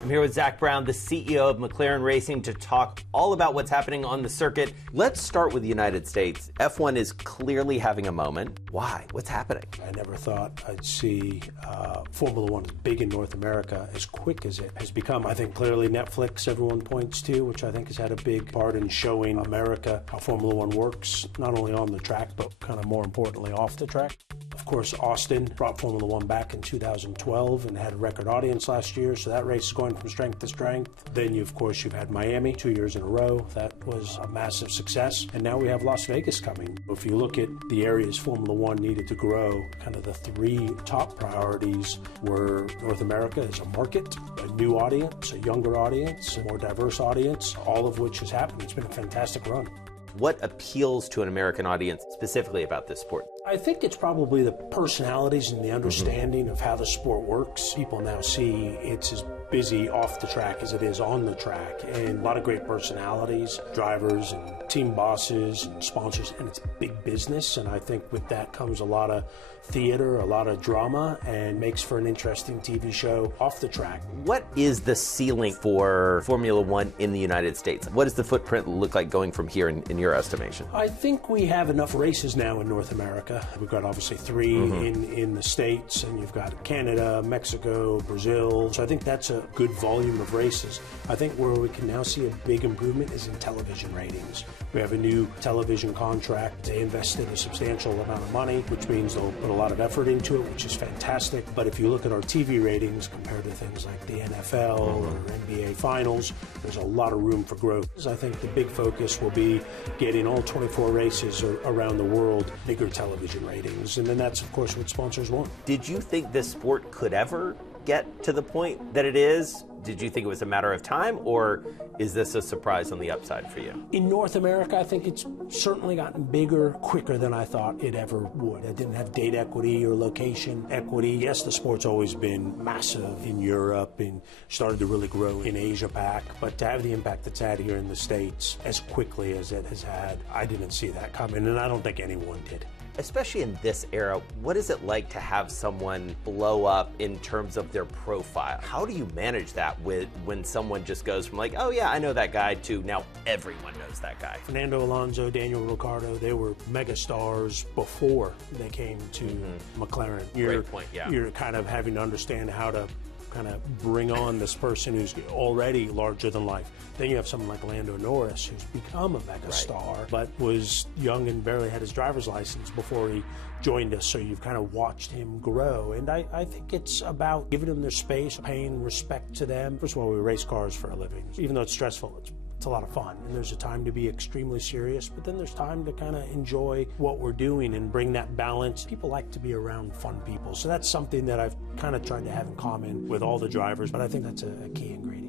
I'm here with Zach Brown, the CEO of McLaren Racing, to talk all about what's happening on the circuit. Let's start with the United States. F1 is clearly having a moment. Why? What's happening? I never thought I'd see Formula One as big in North America as quick as it has become. I think clearly Netflix, everyone points to, which I think has had a big part in showing America how Formula One works, not only on the track, but kind of more importantly off the track. Of course, Austin brought Formula One back in 2012 and had a record audience last year, so that race is going from strength to strength. Then, you've had Miami 2 years in a row. That was a massive success. And now we have Las Vegas coming. If you look at the areas Formula One needed to grow, kind of the three top priorities were North America as a market, a new audience, a younger audience, a more diverse audience, all of which has happened. It's been a fantastic run. What appeals to an American audience specifically about this sport? I think it's probably the personalities and the understanding of how the sport works. People now see it's as busy off the track as it is on the track, and a lot of great personalities, drivers and team bosses and sponsors, and it's big business. And I think with that comes a lot of theater, a lot of drama, and makes for an interesting TV show off the track. What is the ceiling for Formula One in the United States? What does the footprint look like going from here in your estimation? I think we have enough races now in North America. We've got obviously three in the States, and you've got Canada, Mexico, Brazil. So I think that's a good volume of races. I think where we can now see a big improvement is in television ratings. We have a new television contract. They invested a substantial amount of money, which means they'll put a lot of effort into it, which is fantastic. But if you look at our TV ratings compared to things like the NFL or NBA finals, there's a lot of room for growth. I think the big focus will be getting all 24 races around the world bigger television ratings. And then that's, of course, what sponsors want. Did you think this sport could ever get to the point that it is? Did you think it was a matter of time, or is this a surprise on the upside for you? In North America, I think it's certainly gotten bigger quicker than I thought it ever would. It didn't have date equity or location equity. Yes, the sport's always been massive in Europe and started to really grow in Asia Pac, but to have the impact it's had here in the States as quickly as it has had, I didn't see that coming, and I don't think anyone did. Especially in this era, what is it like to have someone blow up in terms of their profile? How do you manage that when someone just goes from like, oh yeah, I know that guy, to now everyone knows that guy? Fernando Alonso, Daniel Ricciardo, they were mega stars before they came to McLaren. Great point, yeah. You're kind of having to understand how to kind of bring on this person who's already larger than life. Then you have someone like Lando Norris, who's become a mega star, but was young and barely had his driver's license before he joined us. So you've kind of watched him grow. And I think it's about giving them their space, paying respect to them. First of all, we race cars for a living. Even though it's stressful, it's a lot of fun. And there's a time to be extremely serious, but then there's time to kind of enjoy what we're doing and bring that balance. People like to be around fun people. So that's something that I've kind of tried to have in common with all the drivers, but I think that's a key ingredient.